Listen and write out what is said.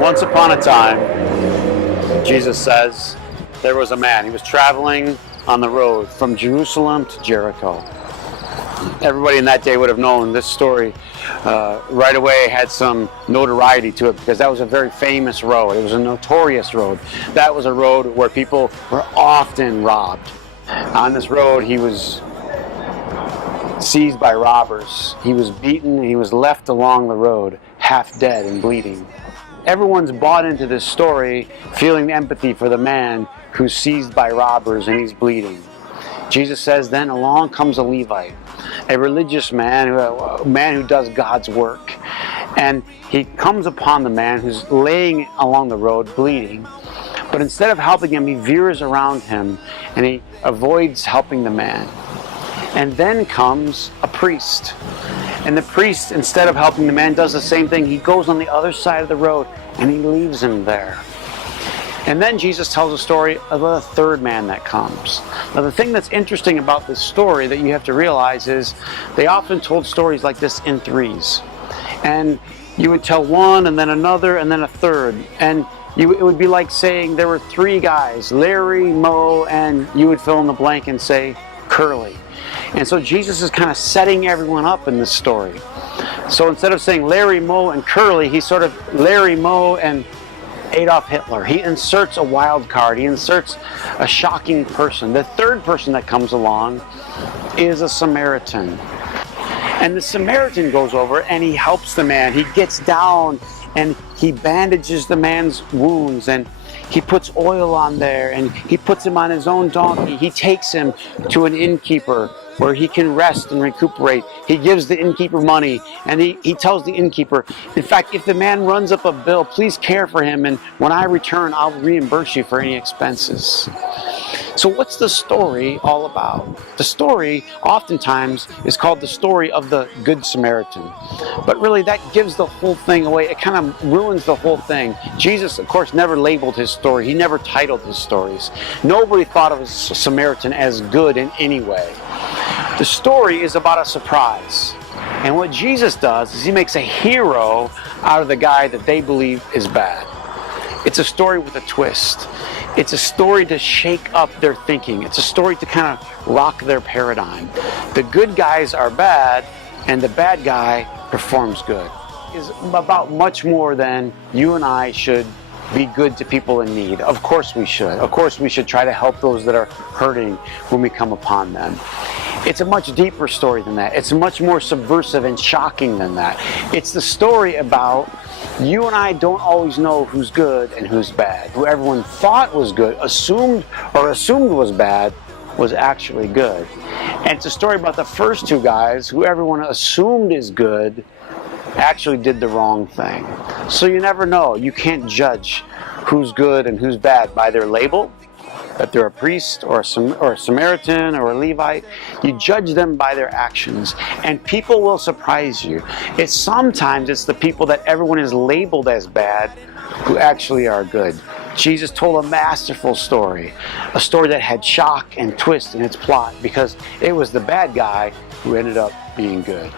Once upon a time, Jesus says, there was a man. He was traveling on the road from Jerusalem to Jericho. Everybody in that day would have known this story right away. Had some notoriety to it because that was a very famous road. It was a notorious road. That was a road where people were often robbed. On this road, he was seized by robbers. He was beaten and he was left along the road, half dead and bleeding. Everyone's bought into this story, feeling empathy for the man who's seized by robbers and he's bleeding. Jesus says, then along comes a Levite, a religious man, a man who does God's work. And he comes upon the man who's laying along the road bleeding. But instead of helping him, he veers around him and he avoids helping the man. And then comes a priest. And the priest, instead of helping the man, does the same thing. He goes on the other side of the road and he leaves him there. And then Jesus tells a story of a third man that comes. Now the thing that's interesting about this story that you have to realize is they often told stories like this in threes. And you would tell one and then another and then a third. And it would be like saying there were three guys, Larry, Moe, and you would fill in the blank and say Curly. And so Jesus is kind of setting everyone up in this story. So instead of saying Larry, Moe, and Curly, he's sort of Larry, Moe, and Adolf Hitler. He inserts a wild card. He inserts a shocking person. The third person that comes along is a Samaritan. And the Samaritan goes over and he helps the man. He gets down and he bandages the man's wounds and he puts oil on there and he puts him on his own donkey. He takes him to an innkeeper where he can rest and recuperate. He gives the innkeeper money and he tells the innkeeper, in fact, if the man runs up a bill, please care for him and when I return, I'll reimburse you for any expenses. So what's the story all about? The story oftentimes is called the story of the Good Samaritan. But really that gives the whole thing away. It kind of ruins the whole thing. Jesus, of course, never labeled his story. He never titled his stories. Nobody thought of a Samaritan as good in any way. The story is about a surprise. And what Jesus does is he makes a hero out of the guy that they believe is bad. It's a story with a twist. It's a story to shake up their thinking. It's a story to kind of rock their paradigm. The good guys are bad and the bad guy performs good. It's about much more than you and I should be good to people in need. Of course we should. Of course we should try to help those that are hurting when we come upon them. It's a much deeper story than that. It's much more subversive and shocking than that. It's the story about you and I don't always know who's good and who's bad. Who everyone thought was good, assumed was bad, was actually good. And it's a story about the first two guys who everyone assumed is good actually did the wrong thing. So you never know. You can't judge who's good and who's bad by their label, that they're a priest or a Samaritan or a Levite. You judge them by their actions, and people will surprise you. Sometimes it's the people that everyone has labeled as bad who actually are good. Jesus told a masterful story, a story that had shock and twist in its plot because it was the bad guy who ended up being good.